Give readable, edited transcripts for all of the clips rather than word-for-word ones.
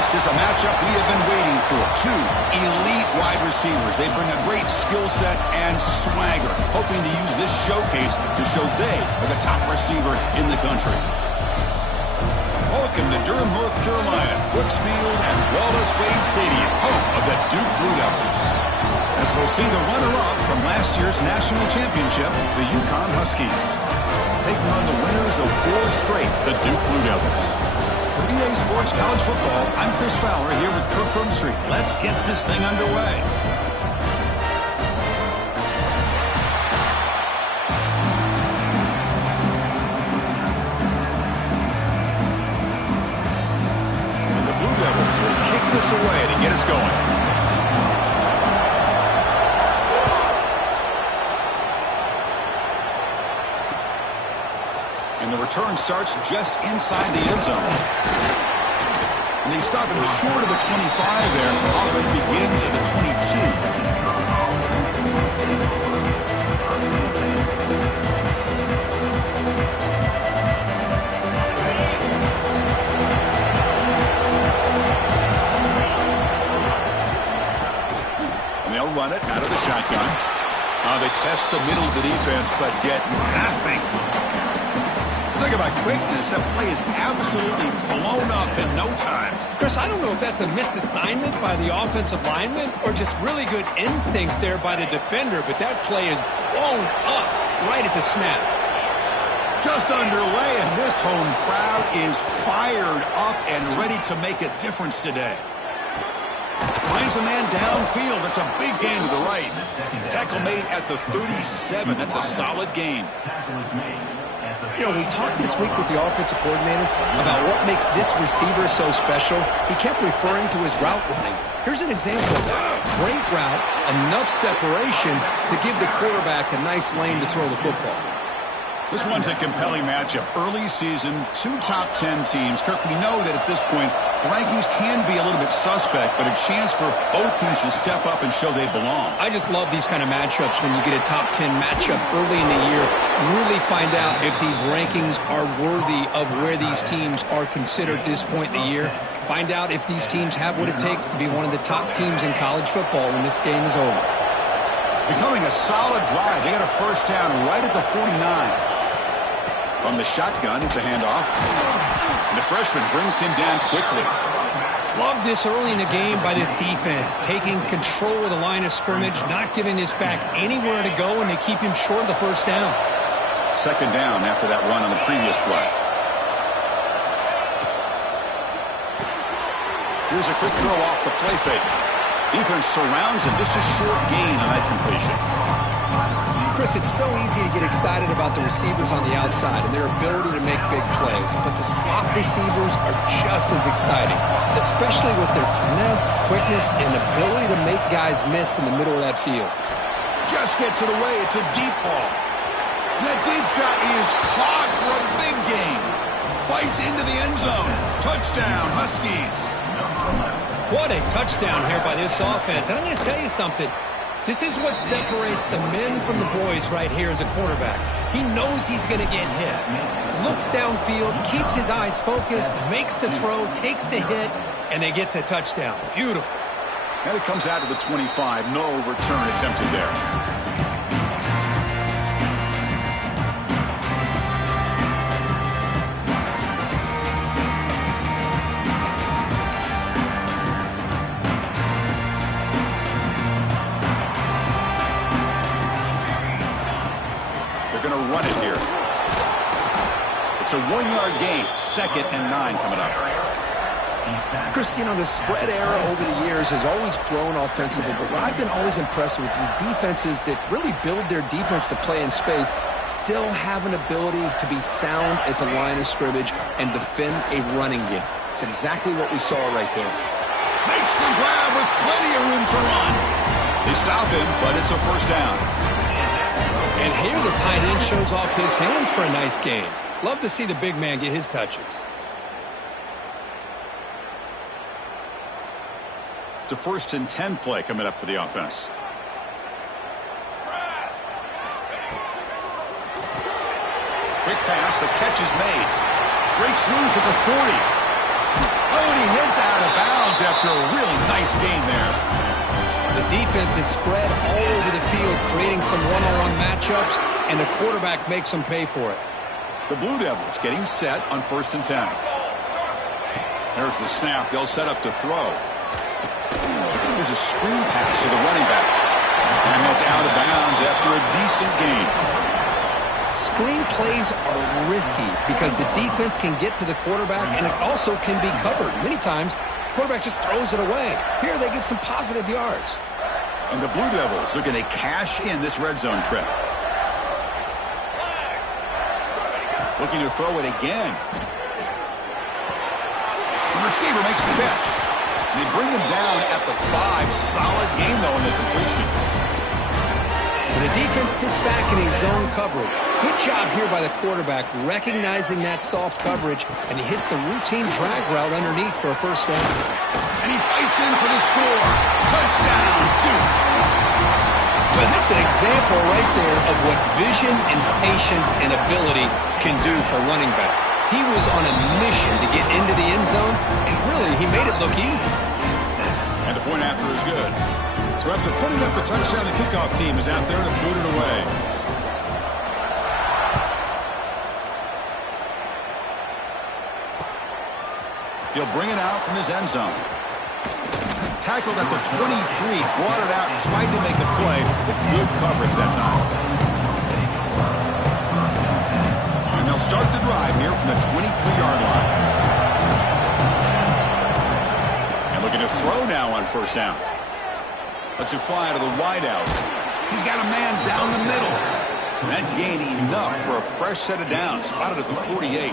This is a matchup we have been waiting for. Two elite wide receivers. They bring a great skill set and swagger, hoping to use this showcase to show they are the top receiver in the country. Welcome to Durham, North Carolina, Brooks Field and Wallace Wade Stadium, home of the Duke Blue Devils. As we'll see the runner-up from last year's national championship, the UConn Huskies, taking on the winners of 4 straight, the Duke Blue Devils. For EA Sports College Football, I'm Chris Fowler here with Kirk Street. Let's get this thing underway. And the Blue Devils will kick this away to get us going. And the return starts just inside the end zone. And they stop him short of the 25 there. Offense begins at the 22. And they'll run it out of the shotgun. They test the middle of the defense, but get nothing. Talk about quickness. That play is absolutely blown up in no time. Chris, I don't know if that's a misassignment by the offensive lineman or just really good instincts there by the defender, but that play is blown up right at the snap. Just underway, and this home crowd is fired up and ready to make a difference today. Finds a man downfield. That's a big gain to the right. Tackle made at the 37. That's a solid gain. You know, we talked this week with the offensive coordinator about what makes this receiver so special. He kept referring to his route running. Here's an example of that. Great route, enough separation to give the quarterback a nice lane to throw the football. This one's a compelling matchup. Early season, 2 top 10 teams. Kirk, we know that at this point, the rankings can be a little bit suspect, but a chance for both teams to step up and show they belong. I just love these kind of matchups when you get a top 10 matchup early in the year. Really find out if these rankings are worthy of where these teams are considered at this point in the year. Find out if these teams have what it takes to be one of the top teams in college football when this game is over. Becoming a solid drive. They got a first down right at the 49. From the shotgun, it's a handoff. And the freshman brings him down quickly. Love this early in the game by this defense, taking control of the line of scrimmage, not giving this back anywhere to go, and they keep him short of the first down. Second down after that run on the previous play. Here's a quick throw off the play fake. Defense surrounds him. Just a short gain on that completion. Chris, it's so easy to get excited about the receivers on the outside and their ability to make big plays, but the slot receivers are just as exciting, especially with their finesse, quickness, and ability to make guys miss in the middle of that field. Just gets it away. It's a deep ball. That deep shot is caught for a big gain. Fights into the end zone. Touchdown, Huskies. What a touchdown here by this offense. And I'm going to tell you something. This is what separates the men from the boys right here as a quarterback. He knows he's going to get hit. Looks downfield, keeps his eyes focused, makes the throw, takes the hit, and they get the touchdown. Beautiful. And it comes out to the 25. No return attempted there. Run it here. It's a 1-yard gain. 2nd and 9 coming up. Chris, you know, the spread era over the years has always grown offensively, but what I've been always impressed with defenses that really build their defense to play in space still have an ability to be sound at the line of scrimmage and defend a running game. It's exactly what we saw right there. Makes the grab with plenty of room to run. They stop him, but it's a first down. And here the tight end shows off his hands for a nice gain. Love to see the big man get his touches. It's a 1st and 10 play coming up for the offense. Quick pass, the catch is made. Breaks loose at the 40. Oh, and he hits out of bounds after a really nice gain there. The defense is spread all over the field, creating some one-on-one matchups, and the quarterback makes them pay for it. The Blue Devils getting set on 1st and 10. There's the snap. They'll set up to throw. There's a screen pass to the running back. And that's out of bounds after a decent gain. Screen plays are risky because the defense can get to the quarterback, and it also can be covered. Many times, the quarterback just throws it away. Here, they get some positive yards. And the Blue Devils are going to cash in this red zone trip. Looking to throw it again. The receiver makes the catch. They bring him down at the 5. Solid gain, though, in the completion. The defense sits back in a zone coverage. Good job here by the quarterback recognizing that soft coverage, and he hits the routine drag route underneath for a first down. And he fights in for the score. Touchdown, Duke. So that's an example right there of what vision and patience and ability can do for a running back. He was on a mission to get into the end zone, and really, he made it look easy. And the point after is good. So after putting up a touchdown, the kickoff team is out there to boot it away. He'll bring it out from his end zone. Tackled at the 23, brought it out, tried to make the play, but good coverage that time. And they'll start the drive here from the 23-yard line. And looking to throw now on 1st down. Lets it fly to the wideout. He's got a man down the middle. And that gained enough for a fresh set of downs, spotted at the 48.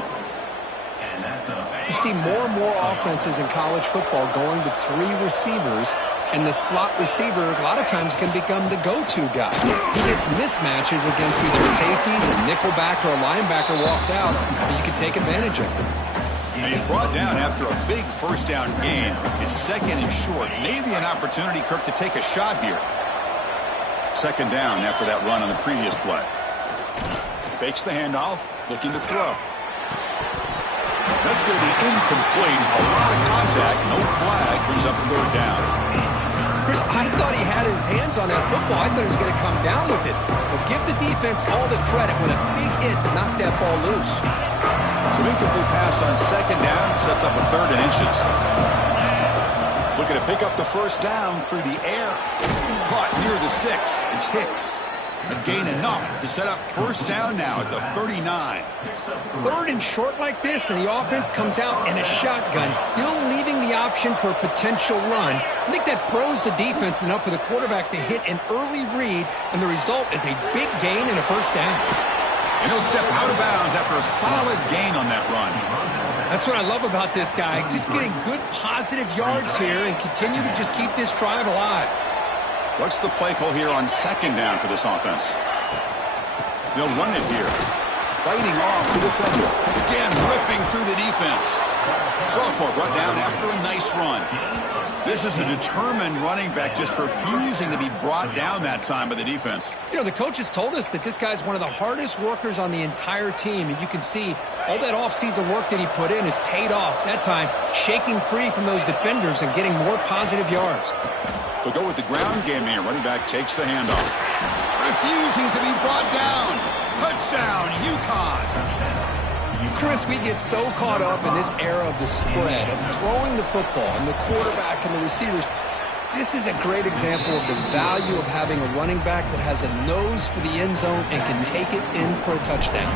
You see more and more offenses in college football going to 3 receivers, and the slot receiver a lot of times can become the go-to guy. He gets mismatches against either safeties, a nickelback, or a linebacker walked out, and you can take advantage of it. And he's brought down after a big first down gain. It's 2nd and short. Maybe an opportunity, Kirk, to take a shot here. 2nd down after that run on the previous play. Fakes the handoff, looking to throw. That's going to be incomplete. A lot of contact, no flag, brings up 3rd down. Chris, I thought he had his hands on that football. I thought he was going to come down with it. But give the defense all the credit with a big hit to knock that ball loose. So incomplete pass on 2nd down, sets up a 3rd and inches. Looking to pick up the 1st down through the air. Caught near the sticks. It's Hicks. A gain enough to set up 1st down now at the 39. 3rd and short like this, and the offense comes out in a shotgun, still leaving the option for a potential run. I think that froze the defense enough for the quarterback to hit an early read, and the result is a big gain and a 1st down. And he'll step out of bounds after a solid gain on that run. That's what I love about this guy, just getting good positive yards here and continue to just keep this drive alive. What's the play call here on 2nd down for this offense? They'll run it here. Fighting off the defender. Again, ripping through the defense. Sophomore brought down after a nice run. This is a determined running back just refusing to be brought down that time by the defense. You know, the coaches told us that this guy's one of the hardest workers on the entire team, and you can see all that offseason work that he put in has paid off. That time, shaking free from those defenders and getting more positive yards. They'll go with the ground game here. Running back takes the handoff. Refusing to be brought down. Touchdown, UConn. Chris, we get so caught up in this era of the spread, of throwing the football, and the quarterback and the receivers. This is a great example of the value of having a running back that has a nose for the end zone and can take it in for a touchdown.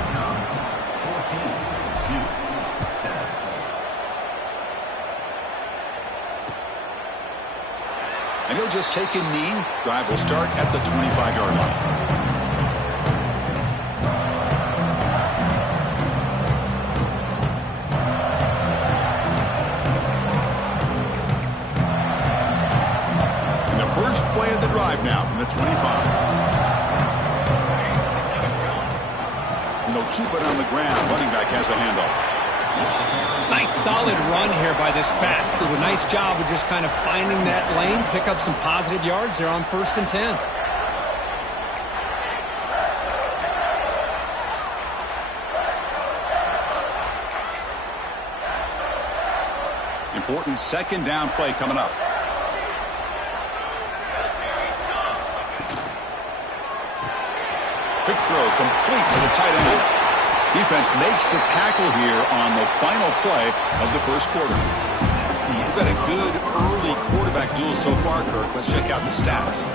And he'll just take a knee. Drive will start at the 25-yard line. First play of the drive now from the 25. And they'll keep it on the ground. Running back has the handoff. Nice solid run here by this back. Did a nice job of just kind of finding that lane, pick up some positive yards there on 1st and 10. Important second down play coming up. Quick throw complete to the tight end. Defense makes the tackle here on the final play of the first quarter. We've had a good early quarterback duel so far, Kirk. Let's check out the stats.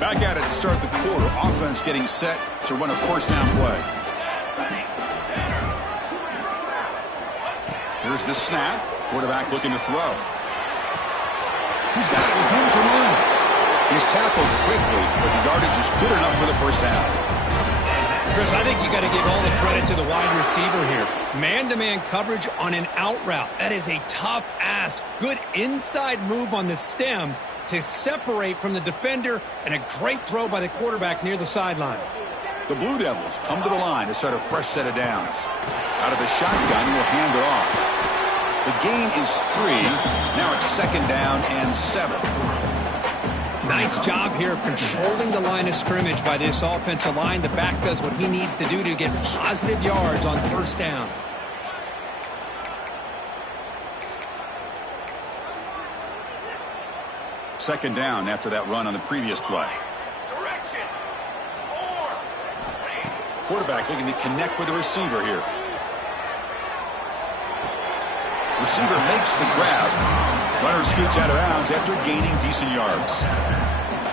Back at it to start the quarter. Offense getting set to run a first down play. Here's the snap. Quarterback looking to throw. He's got it with room to run. He's tackled quickly, but the yardage is good enough for the first down. Chris, I think you got to give all the credit to the wide receiver here. Man-to-man coverage on an out route. That is a tough ask. Good inside move on the stem to separate from the defender, and a great throw by the quarterback near the sideline. The Blue Devils come to the line to start a fresh set of downs. Out of the shotgun, will hand it off. The gain is 3. Now it's second down and 7. Nice job here of controlling the line of scrimmage by this offensive line. The back does what he needs to do to get positive yards on first down. Second down after that run on the previous play. Quarterback looking to connect with the receiver here. Receiver makes the grab. Runner scoots out of bounds after gaining decent yards.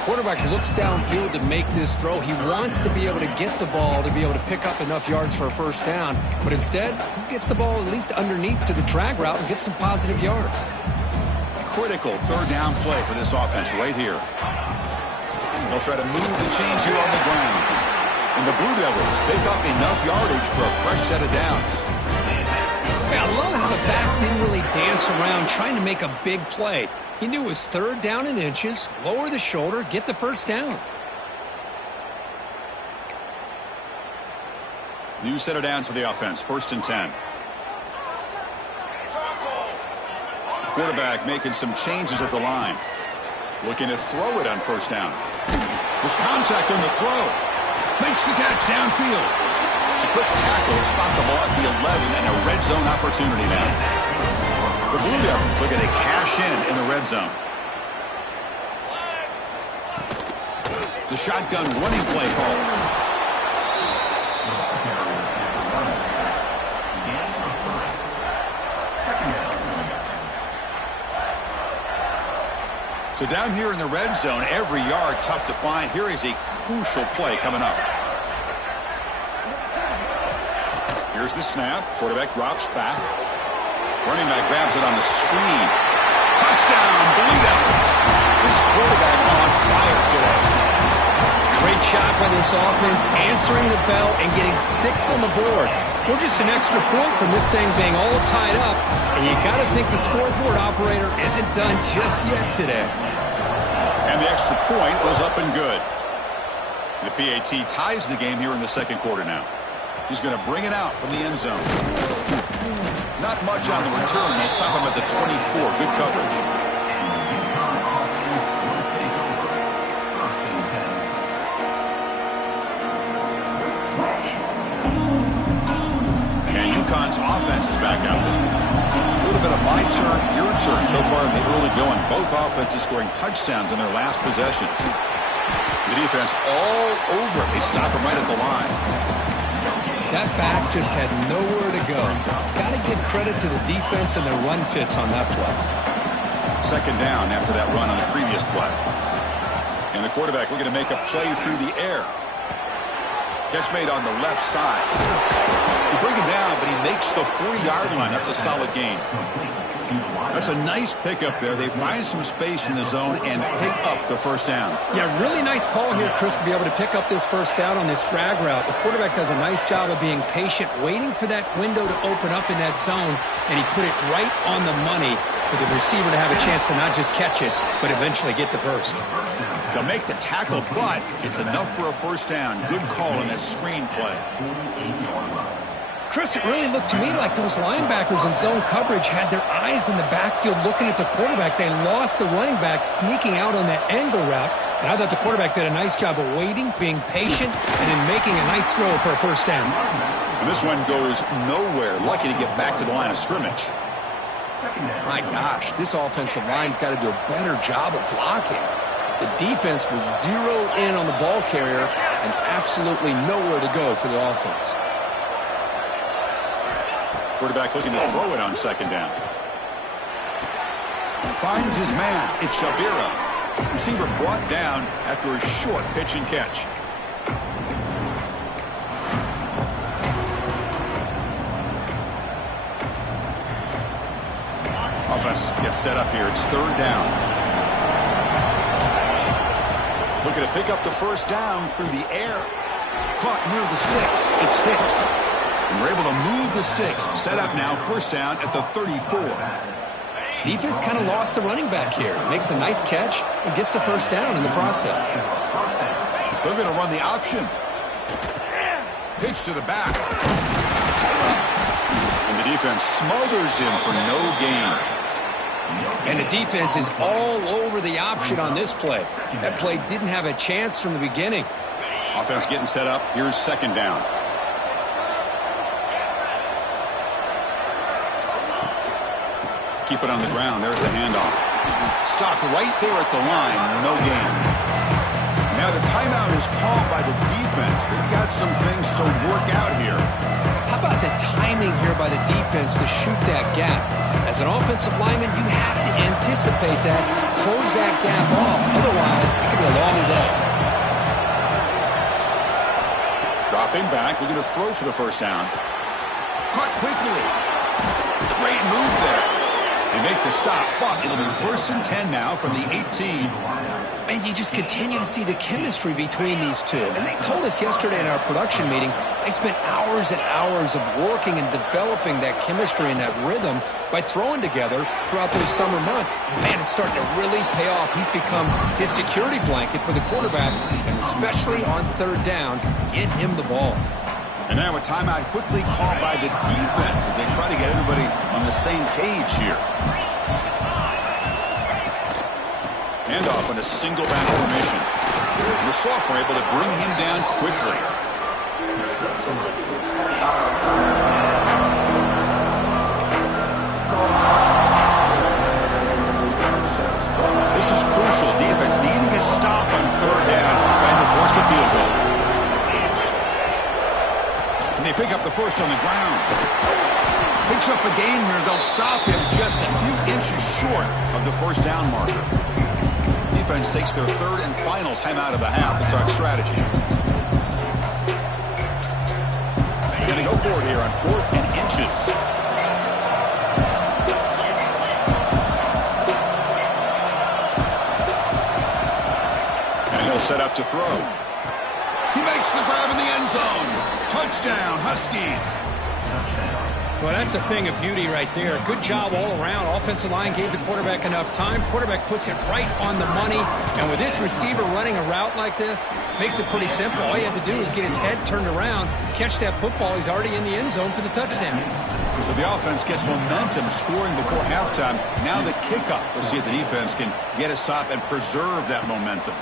Quarterback looks downfield to make this throw. He wants to be able to get the ball to be able to pick up enough yards for a first down. But instead, he gets the ball at least underneath to the drag route and gets some positive yards. Critical third down play for this offense right here. They'll try to move the chains here on the ground. And the Blue Devils pick up enough yardage for a fresh set of downs. I love how the back didn't really dance around trying to make a big play. He knew it was third down in inches, lower the shoulder, get the first down. New set of downs for the offense, 1st and 10. Quarterback making some changes at the line. Looking to throw it on first down. There's contact on the throw. Makes the catch downfield. It's a quick tackle to spot the ball at the 11 and a red zone opportunity now. The Blue Devils looking to cash in the red zone. The shotgun running play call. So down here in the red zone, every yard tough to find. Here is a crucial play coming up. Here's the snap. Quarterback drops back. Running back grabs it on the screen. Touchdown, Blue Devils. This quarterback on fire today. Great job by this offense, answering the bell and getting 6 on the board. We're just an extra point from this thing being all tied up, and you got to think the scoreboard operator isn't done just yet today. And the extra point was up and good. The PAT ties the game here in the second quarter now. He's going to bring it out from the end zone. Not much on the return. They'll stop him at the 24. Good coverage. And UConn's offense is back out there. A little bit of my turn, your turn so far in the early going. Both offenses scoring touchdowns in their last possessions. The defense all over it. They stop him right at the line. That back just had nowhere to go. Got to give credit to the defense and their run fits on that play. Second down after that run on the previous play. And the quarterback looking to make a play through the air. Catch made on the left side. They bring him down, but he makes the 40-yard line. That's a solid gain. That's a nice pickup there. They find some space in the zone and pick up the first down. Yeah, really nice call here, Chris, to be able to pick up this first down on this drag route. The quarterback does a nice job of being patient, waiting for that window to open up in that zone, and he put it right on the money for the receiver to have a chance to not just catch it, but eventually get the first. To make the tackle, but it's enough for a first down. Good call on that screen play. Chris, it really looked to me like those linebackers in zone coverage had their eyes in the backfield looking at the quarterback. They lost the running back sneaking out on that angle route. And I thought the quarterback did a nice job of waiting, being patient, and then making a nice throw for a first down. And this one goes nowhere. Lucky to get back to the line of scrimmage. My gosh, this offensive line's got to do a better job of blocking. The defense was zeroed in on the ball carrier and absolutely nowhere to go for the offense. Quarterback looking to throw it on second down. Finds his man. It's Shabira. Receiver brought down after a short pitch and catch. Offense gets set up here. It's third down. Looking to pick up the first down through the air. Caught near the sticks. It's Hicks. And we're able to move the sticks. Set up now, first down at the 34. Defense kind of lost a running back here. Makes a nice catch and gets the first down in the process. They're going to run the option. Pitch to the back. And the defense smothers him for no gain. And the defense is all over the option on this play. That play didn't have a chance from the beginning. Offense getting set up. Here's second down. Keep it on the ground. There's the handoff. Stopped right there at the line. No gain. Now the timeout is called by the defense. They've got some things to work out here. How about the timing here by the defense to shoot that gap? As an offensive lineman, you have to anticipate that, close that gap off. Otherwise, it could be a long day. Dropping back, looking to throw for the first down. Caught quickly. Great move there. They make the stop, but it'll be first and 10 now from the 18. And you just continue to see the chemistry between these two. And they told us yesterday in our production meeting, they spent hours and hours of working and developing that chemistry and that rhythm by throwing together throughout those summer months. And man, it's starting to really pay off. He's become his security blanket for the quarterback, and especially on third down, get him the ball. And now a timeout quickly called by the defense as they try to get everybody on the same page here. Handoff on a single back formation. And the sophomore able to bring him down quickly. This is crucial. Defense needing a stop on third down and to force a field goal. And they pick up the first on the ground. Picks up a gain here. They'll stop him just a few inches short of the first down marker. Defense takes their third and final timeout of the half to talk strategy. They're going to go forward here on 4th and inches. And he'll set up to throw. He makes the grab in the end zone. Touchdown, Huskies. Well, that's a thing of beauty right there. Good job all around. Offensive line gave the quarterback enough time. Quarterback puts it right on the money. And with this receiver running a route like this, makes it pretty simple. All you have to do is get his head turned around, catch that football. He's already in the end zone for the touchdown. So the offense gets momentum, scoring before halftime. Now the kickoff. We'll see if the defense can get a stop and preserve that momentum.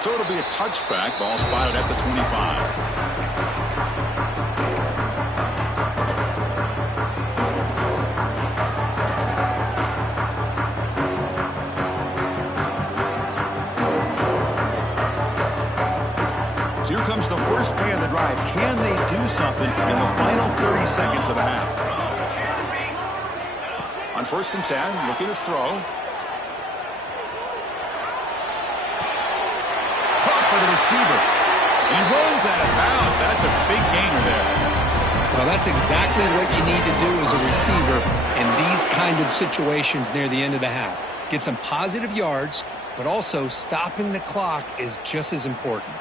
So it'll be a touchback. Ball spotted at the 25. So here comes the first play of the drive. Can they do something in the final 30 seconds of the half? On 1st and 10, looking to throw. For the receiver. And he runs out of bounds. That's a big gainer there. Well, that's exactly what you need to do as a receiver in these kind of situations near the end of the half. Get some positive yards, but also stopping the clock is just as important.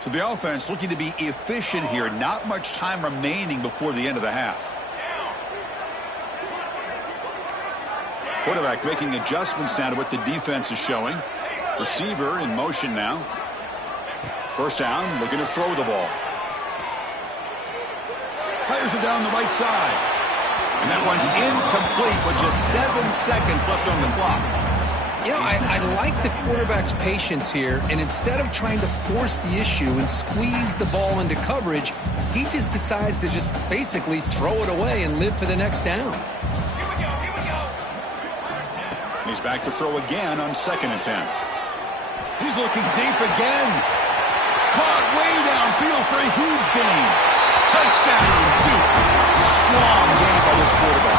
So the offense looking to be efficient here. Not much time remaining before the end of the half. Quarterback making adjustments now to what the defense is showing. Receiver in motion now. First down, looking to throw the ball. Fires it down the right side. And that one's incomplete with just 7 seconds left on the clock. You know, I like the quarterback's patience here, and instead of trying to force the issue and squeeze the ball into coverage, he just decides to just basically throw it away and live for the next down. He's back to throw again on 2nd and 10. He's looking deep again. Caught way downfield for a huge gain. Touchdown, Duke. Strong game by this quarterback.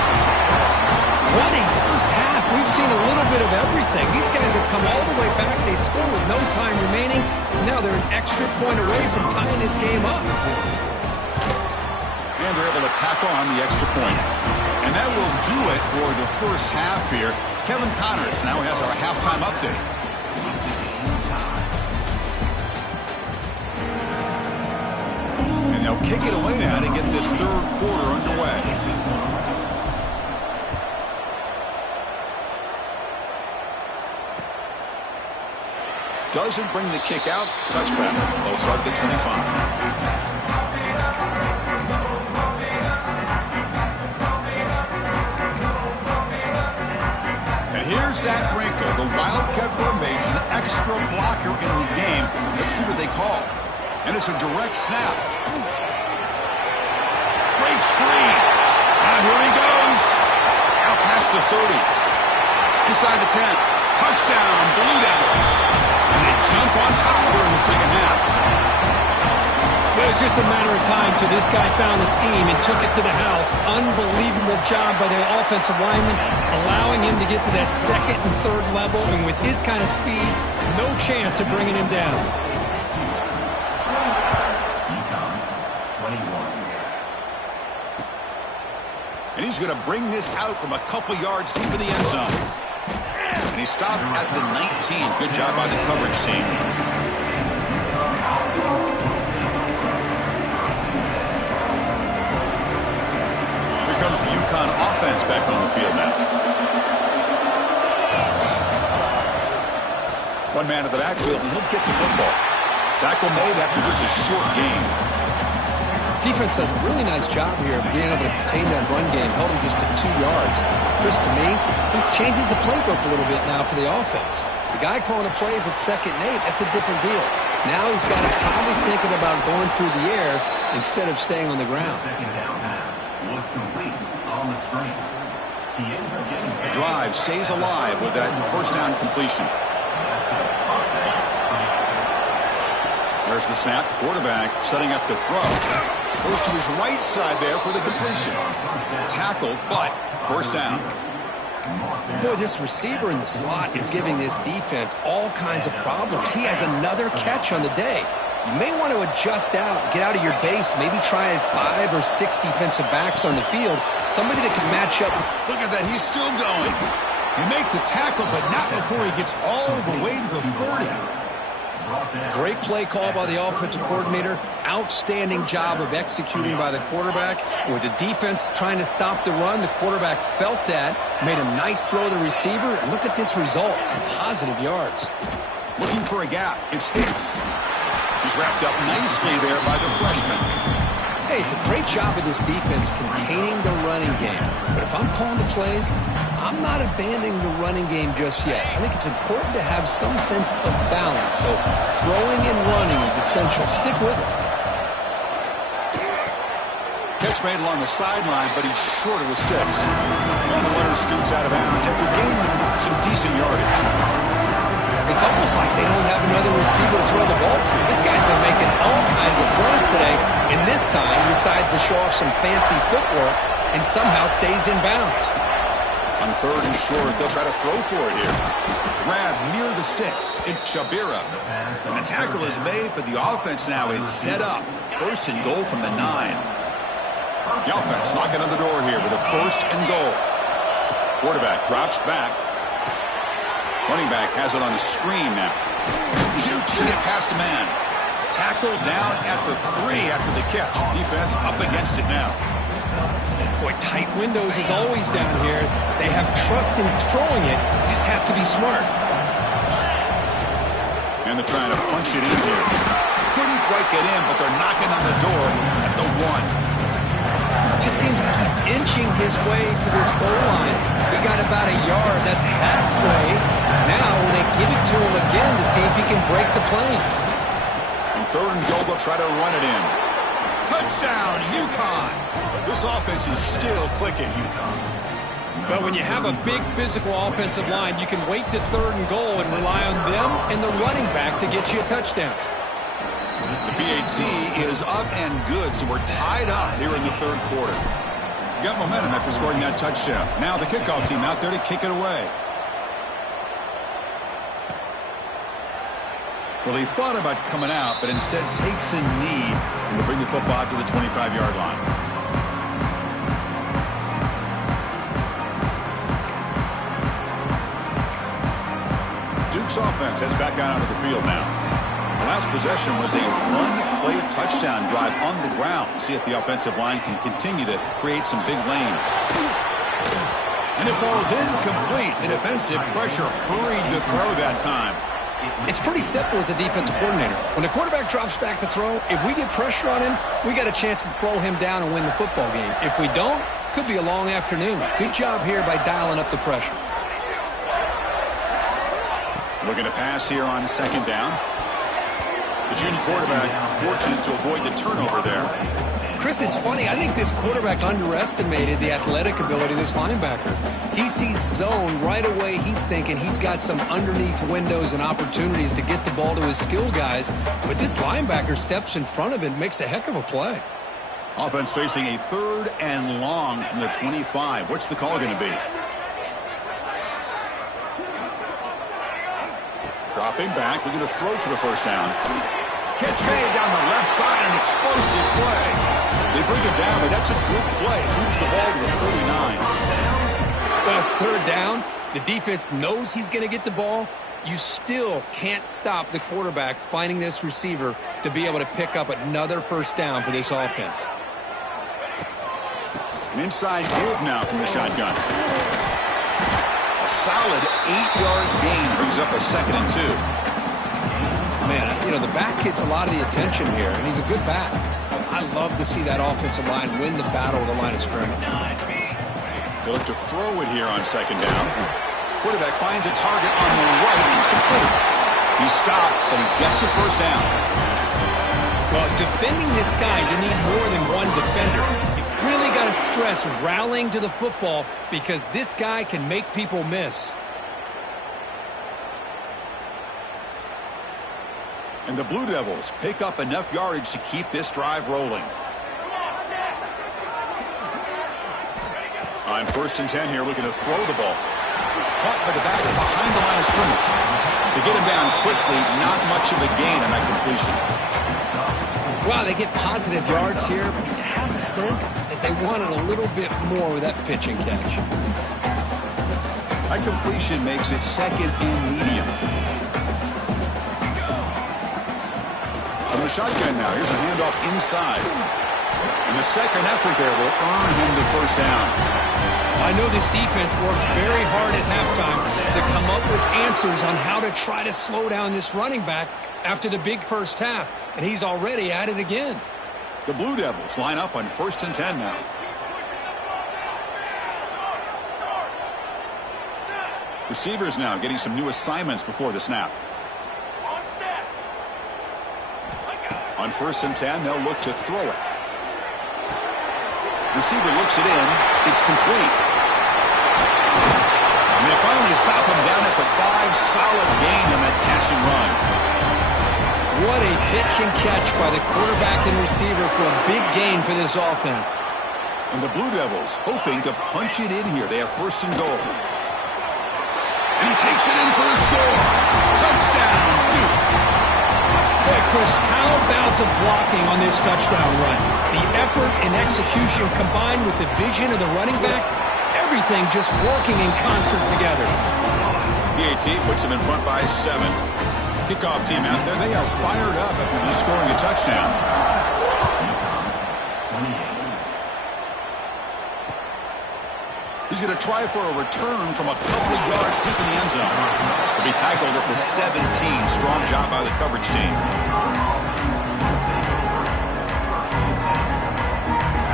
What a first half. We've seen a little bit of everything. These guys have come all the way back. They scored with no time remaining. Now they're an extra point away from tying this game up. And they're able to tackle on the extra point. And that will do it for the first half here. Kevin Connors now has our halftime update. And they'll kick it away now to get this third quarter underway. Doesn't bring the kick out. Touchback. They'll start at the 25. Here's that wrinkle, the Wildcat formation, extra blocker in the game. Let's see what they call. And it's a direct snap. Breaks free. Now here he goes. Out past the 30. Inside the 10. Touchdown, Blue Devils. And they jump on top here in the second half. It was just a matter of time till this guy found a seam and took it to the house. Unbelievable job by the offensive lineman, allowing him to get to that 2nd and 3rd level. And with his kind of speed, no chance of bringing him down. And he's going to bring this out from a couple yards deep in the end zone. And he stopped at the 19. Good job by the coverage team. Comes the UConn offense back on the field now. One man at the backfield, and he'll get the football. Tackle made after just a short gain. Defense does a really nice job here of being able to contain that run game, held him just at 2 yards. Chris, to me, this changes the playbook a little bit now for the offense. The guy calling the plays at 2nd and 8, that's a different deal. Now he's got to probably thinking about going through the air instead of staying on the ground. Was complete on the screens. The drive stays alive with that first down completion. There's the snap. Quarterback setting up to throw. Goes to his right side there for the completion. Tackled, but first down. Boy, this receiver in the slot is giving this defense all kinds of problems. He has another catch on the day. You may want to adjust out, get out of your base, maybe try 5 or 6 defensive backs on the field, somebody that can match up. Look at that, he's still going. You make the tackle, but not before he gets all the way to the 30. Great play call by the offensive coordinator. Outstanding job of executing by the quarterback. With the defense trying to stop the run, the quarterback felt that, made a nice throw to the receiver, and look at this result, some positive yards. Looking for a gap, it's Hicks. He's wrapped up nicely there by the freshman. Hey, it's a great job of this defense containing the running game. But if I'm calling the plays, I'm not abandoning the running game just yet. I think it's important to have some sense of balance. So throwing and running is essential. Stick with it. Catch made along the sideline, but he's short of the sticks. And the runner scoots out of bounds after gaining some decent yardage. It's almost like they don't have another receiver to throw the ball to. This guy's been making all kinds of plays today, and this time decides to show off some fancy footwork and somehow stays in bounds. On 3rd and short, they'll try to throw for it here. Grab near the sticks. It's Shabira. And the tackle is made, but the offense now is set up. 1st and goal from the 9. The offense knocking on the door here with a 1st and goal. Quarterback drops back. Running back has it on the screen now. Shoots to get past a man. Tackle down at the 3 after the catch. Defense up against it now. Boy, tight windows is always down here. They have trust in throwing it. You just have to be smart. And they're trying to punch it in here. Couldn't quite get in, but they're knocking on the door at the 1. Just seems like he's inching his way to this goal line. He got about a yard. That's halfway. Now they give it to him again to see if he can break the play. On 3rd and goal, they'll try to run it in. Touchdown, UConn! This offense is still clicking. But when you have a big physical offensive line, you can wait to 3rd and goal and rely on them and the running back to get you a touchdown. The PAT is up and good, so we're tied up here in the 3rd quarter. Got momentum after scoring that touchdown. Now the kickoff team out there to kick it away. Well, he thought about coming out, but instead takes a knee and will bring the football to the 25-yard line. Duke's offense heads back out onto the field now. The last possession was a one-play touchdown drive on the ground. See if the offensive line can continue to create some big lanes. And it falls incomplete. The defensive pressure hurried the throw that time. It's pretty simple as a defensive coordinator. When the quarterback drops back to throw, if we get pressure on him, we got a chance to slow him down and win the football game. If we don't, could be a long afternoon. Good job here by dialing up the pressure. Looking to pass here on 2nd down. The junior quarterback fortunate to avoid the turnover there. Chris, it's funny. I think this quarterback underestimated the athletic ability of this linebacker. He sees zone right away. He's thinking he's got some underneath windows and opportunities to get the ball to his skill guys. But this linebacker steps in front of it and makes a heck of a play. Offense facing a 3rd and long from the 25. What's the call going to be? Dropping back, looking to throw for the 1st down. Catch made down the left side, an explosive play. They bring him down, but that's a good play. Moves the ball to the 39. Well, it's 3rd down. The defense knows he's going to get the ball. You still can't stop the quarterback finding this receiver to be able to pick up another 1st down for this offense. An inside move now from the shotgun. A solid 8-yard gain brings up a 2nd and 2. Man, you know, the back gets a lot of the attention here, and he's a good back. I love to see that offensive line win the battle of the line of scrimmage. They look to throw it here on 2nd down. Quarterback finds a target on the right. It's complete. He stopped, but he gets a 1st down. Well, defending this guy, you need more than one defender. You really got to stress rallying to the football because this guy can make people miss. And the Blue Devils pick up enough yardage to keep this drive rolling. On 1st and 10 here, looking to throw the ball. Caught by the back behind the line of scrimmage. To get him down quickly, not much of a gain on that completion. Wow, they get positive yards here, but you have a sense that they wanted a little bit more with that pitch and catch. That completion makes it 2nd and medium. From the shotgun now, here's a handoff inside. And the 2nd effort there will earn him the 1st down. I know this defense worked very hard at halftime to come up with answers on how to try to slow down this running back after the big 1st half, and he's already at it again. The Blue Devils line up on 1st and 10 now. Receivers now getting some new assignments before the snap. On 1st and 10, they'll look to throw it. Receiver looks it in. It's complete. And they finally stop him down at the 5. Solid gain on that catch and run. What a pitch and catch by the quarterback and receiver for a big gain for this offense. And the Blue Devils hoping to punch it in here. They have 1st and goal. And he takes it in for the score. Touchdown, Duke. Boy, Chris, how about the blocking on this touchdown run? The effort and execution combined with the vision of the running back, everything just working in concert together. PAT puts him in front by 7. Kickoff team out there, they are fired up after just scoring a touchdown. This He's going to try for a return from a couple of yards deep in the end zone. He'll be tackled at the 17. Strong job by the coverage team.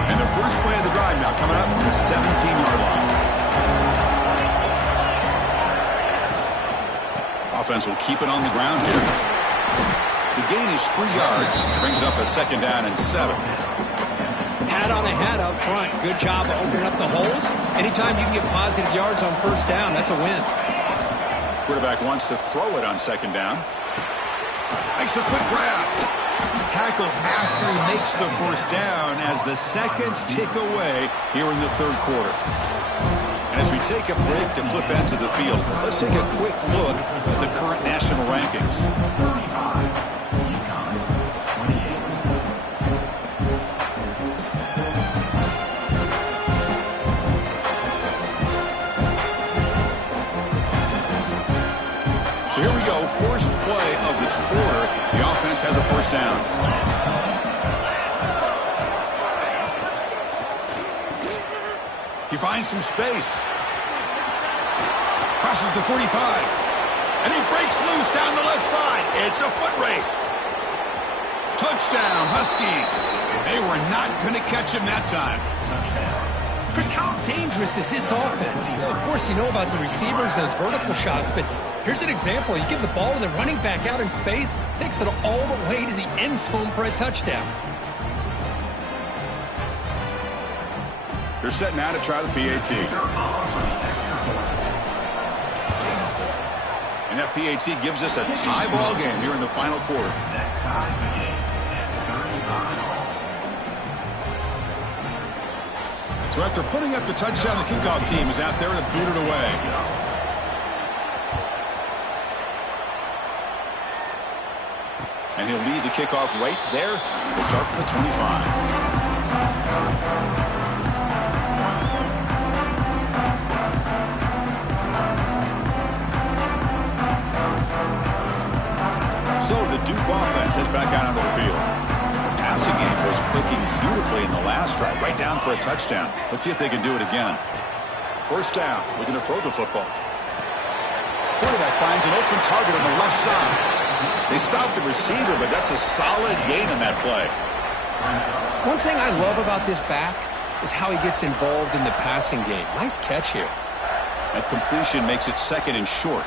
And the first play of the drive now coming up from the 17-yard line. Offense will keep it on the ground here. The gain is 3 yards. Brings up a 2nd down and 7. Hat on a hat up front. Good job of opening up the holes. Anytime you can get positive yards on 1st down, that's a win. Quarterback wants to throw it on 2nd down. Makes a quick grab. Tackle after he makes the 1st down as the seconds tick away here in the 3rd quarter. And as we take a break to flip into the field, let's take a quick look at the current national rankings. So here we go, first play of the quarter. The offense has a 1st down. He finds some space. Crosses the 45. And he breaks loose down the left side. It's a foot race. Touchdown, Huskies. They were not going to catch him that time. Chris, how dangerous is this offense? Of course, you know about the receivers, those vertical shots, but here's an example. You give the ball to the running back out in space, takes it all the way to the end zone for a touchdown. They're set now to try the PAT. And that PAT gives us a tie ball game here in the final quarter. So after putting up the touchdown, the kickoff team is out there to boot it away. And he'll lead the kickoff right there. We'll start from the 25. So the Duke offense heads back out onto the field. Passing game was clicking beautifully in the last drive, right down for a touchdown. Let's see if they can do it again. 1st down, looking to throw the football. Quarterback finds an open target on the left side. They stopped the receiver, but that's a solid gain on that play. One thing I love about this back is how he gets involved in the passing game. Nice catch here. That completion makes it 2nd and short.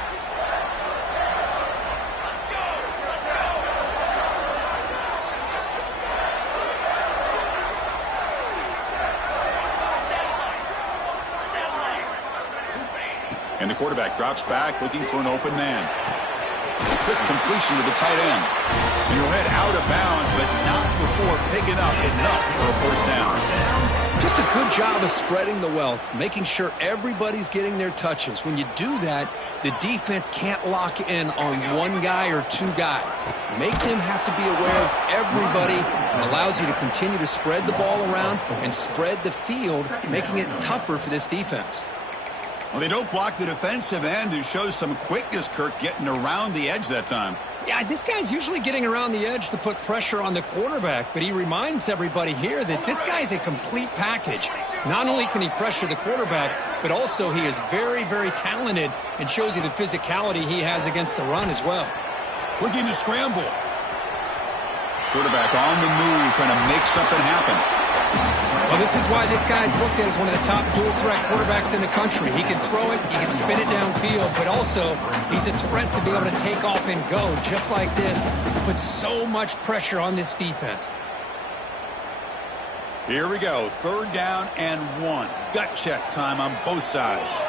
And the quarterback drops back, looking for an open man. Quick completion to the tight end. And he'll head out of bounds, but not before picking up enough for a 1st down. Just a good job of spreading the wealth, making sure everybody's getting their touches. When you do that, the defense can't lock in on one guy or two guys. Make them have to be aware of everybody. It allows you to continue to spread the ball around and spread the field, making it tougher for this defense. Well, they don't block the defensive end, who shows some quickness, Kirk, getting around the edge that time. Yeah, this guy's usually getting around the edge to put pressure on the quarterback, but he reminds everybody here that this guy's a complete package. Not only can he pressure the quarterback, but also he is very, very talented and shows you the physicality he has against the run as well. Looking to scramble. Quarterback on the move, trying to make something happen. Well, this is why this guy's looked at as one of the top dual-threat quarterbacks in the country. He can throw it, he can spin it downfield, but also he's a threat to be able to take off and go just like this. Puts so much pressure on this defense. Here we go, 3rd down and 1. Gut check time on both sides.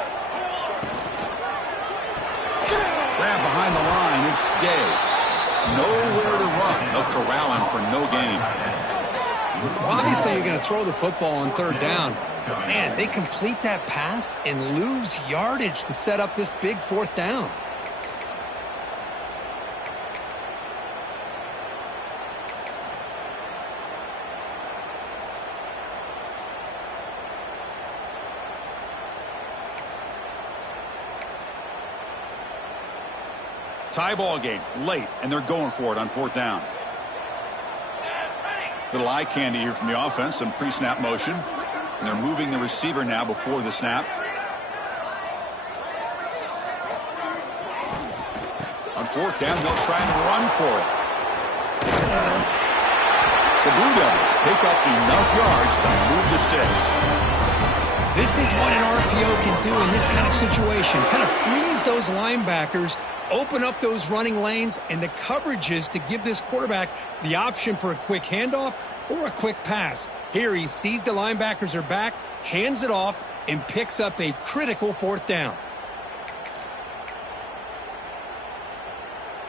Grab behind the line, it's Gay. Nowhere to run. They'll corral him for no gain. Well, obviously, you're going to throw the football on 3rd down. Man, they complete that pass and lose yardage to set up this big 4th down. Tie ball game, late, and they're going for it on 4th down. Little eye candy here from the offense, some pre-snap motion. And they're moving the receiver now before the snap. fourth down, they'll try and run for it. The Blue Devils pick up enough yards to move the sticks. This is what an RPO can do in this kind of situation. Kind of freeze those linebackers, open up those running lanes, and the coverages to give this quarterback the option for a quick handoff or a quick pass. Here he sees the linebackers are back, hands it off, and picks up a critical fourth down.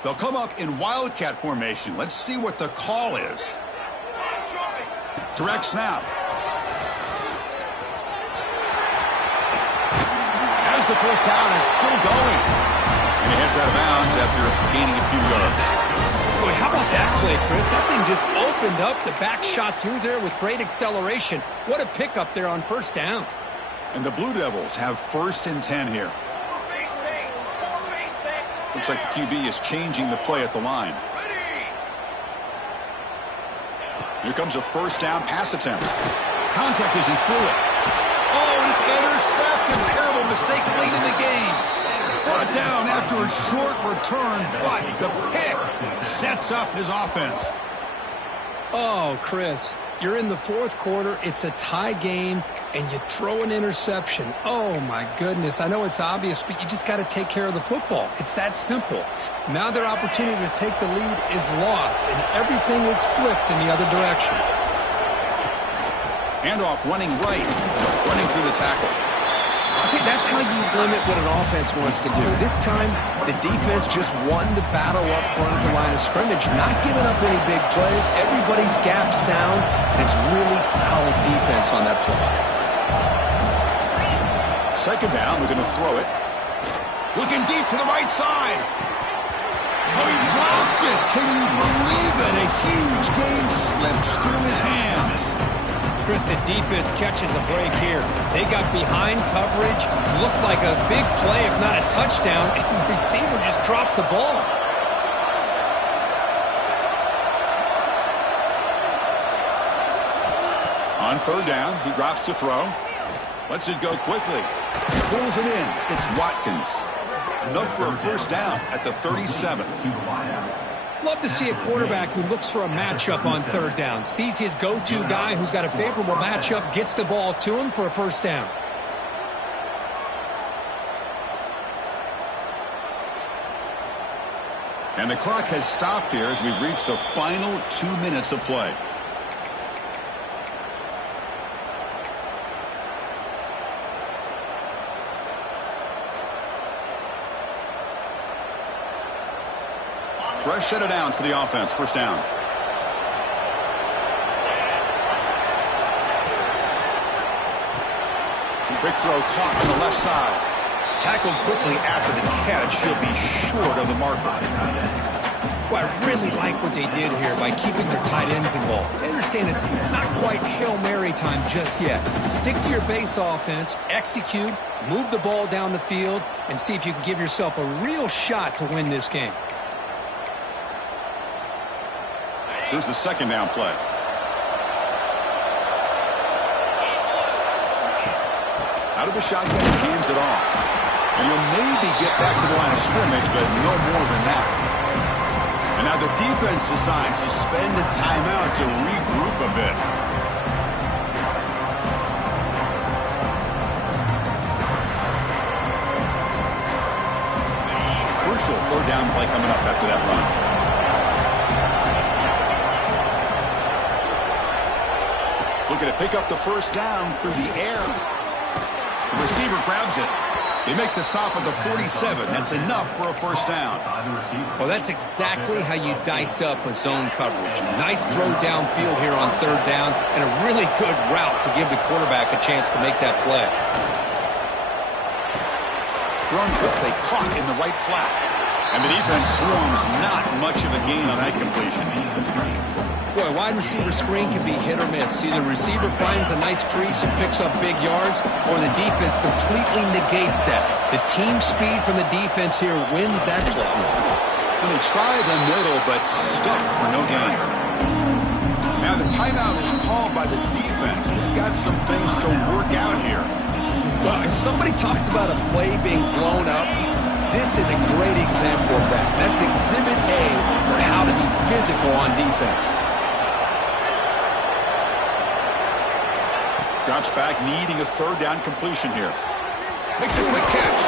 They'll come up in wildcat formation. Let's see what the call is. Direct snap. As the first down is still going. And he heads out of bounds after gaining a few yards. Boy, how about that play, Chris? That thing just opened up. The back shot through there with great acceleration. What a pickup there on first down. And the Blue Devils have 1st and 10 here. Looks like the QB is changing the play at the line. Here comes a first down pass attempt. Contact as he threw it. Oh, and it's intercepted. Terrible mistake late in the game. Brought down after a short return, but the pick sets up his offense. Oh, Chris, you're in the fourth quarter. It's a tie game, and you throw an interception. Oh, my goodness. I know it's obvious, but you just got to take care of the football. It's that simple. Now their opportunity to take the lead is lost, and everything is flipped in the other direction. Handoff running right, running through the tackle. See, that's how you limit what an offense wants to do. This time, the defense just won the battle up front at the line of scrimmage, not giving up any big plays. Everybody's gap sound, and it's really solid defense on that play. Second down, we're going to throw it. Looking deep to the right side. Oh, he dropped it. Can you believe it? A huge gain slips through his hands. Chris, the defense catches a break here. They got behind coverage, looked like a big play, if not a touchdown, and the receiver just dropped the ball. On third down, he drops to throw. Lets it go quickly. Pulls it in. It's Watkins. Enough for a first down at the 37. Love to see a quarterback who looks for a matchup on third down. Sees his go-to guy who's got a favorable matchup, gets the ball to him for a first down. And the clock has stopped here as we reach the final 2 minutes of play. Fresh set of downs for the offense. First down. Quick throw caught on the left side. Tackled quickly after the catch. He'll be short of the marker. Well, I really like what they did here by keeping their tight ends involved. They understand it's not quite Hail Mary time just yet. Stick to your base offense, execute, move the ball down the field, and see if you can give yourself a real shot to win this game. Here's the second down play. Out of the shotgun, hands it off. And he'll maybe get back to the line of scrimmage, but no more than that. And now the defense decides to spend the timeout to regroup a bit. Crucial third down play coming up after that run. Looking to pick up the first down through the air. The receiver grabs it. They make the stop at the 47. That's enough for a first down. Well, that's exactly how you dice up a zone coverage. Nice throw downfield here on third down, and a really good route to give the quarterback a chance to make that play. Thrown quickly, caught in the right flat. And the defense swarms, not much of a gain on that completion. Boy, wide receiver screen can be hit or miss. Either receiver finds a nice crease and picks up big yards, or the defense completely negates that. The team speed from the defense here wins that play. Well, they try the middle, but stuck for no gain. Now the timeout is called by the defense. They've got some things to work out here. Well, if somebody talks about a play being blown up, This is a great example of that. That's exhibit A for how to be physical on defense. Drops back, needing a third down completion here. Makes a quick catch.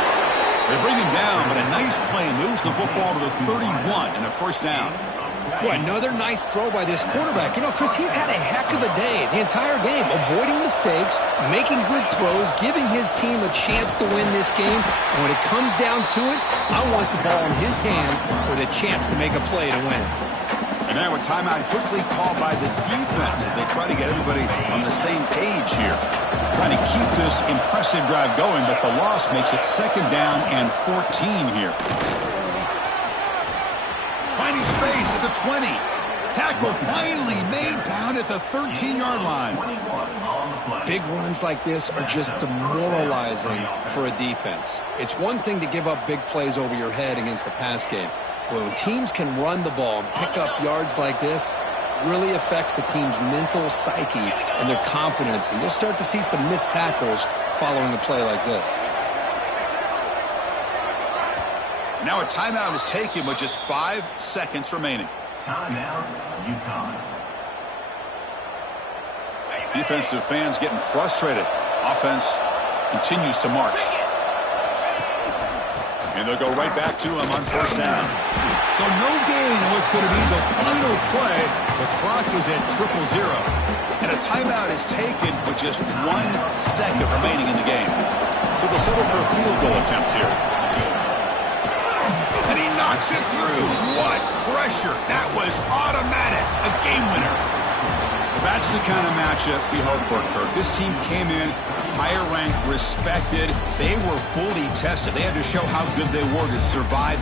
They bring him down, but a nice play moves the football to the 31 and a first down. Well, another nice throw by this quarterback. You know, Chris, he's had a heck of a day the entire game, avoiding mistakes, making good throws, giving his team a chance to win this game. And when it comes down to it, I want the ball in his hands with a chance to make a play to win. And now a timeout quickly called by the defense as they try to get everybody on the same page here. Trying to keep this impressive drive going, but the loss makes it second down and 14 here. Finding space at the 20. Tackle finally made down at the 13-yard line. Big runs like this are just demoralizing for a defense. It's one thing to give up big plays over your head against the pass game. But when teams can run the ball and pick up yards like this, it really affects the team's mental psyche and their confidence. And you'll start to see some missed tackles following a play like this. Now a timeout is taken with just 5 seconds remaining. Timeout, UConn. Defensive fans getting frustrated. Offense continues to march. And they'll go right back to him on first down. So no gain in what's going to be the final play. The clock is at 0-0. And a timeout is taken with just 1 second remaining in the game. So they'll settle for a field goal attempt here. And he knocks it through. What pressure. That was automatic. A game winner. That's the kind of matchup we hope for, Kirk. This team came in higher ranked, respected. They were fully tested. They had to show how good they were to survive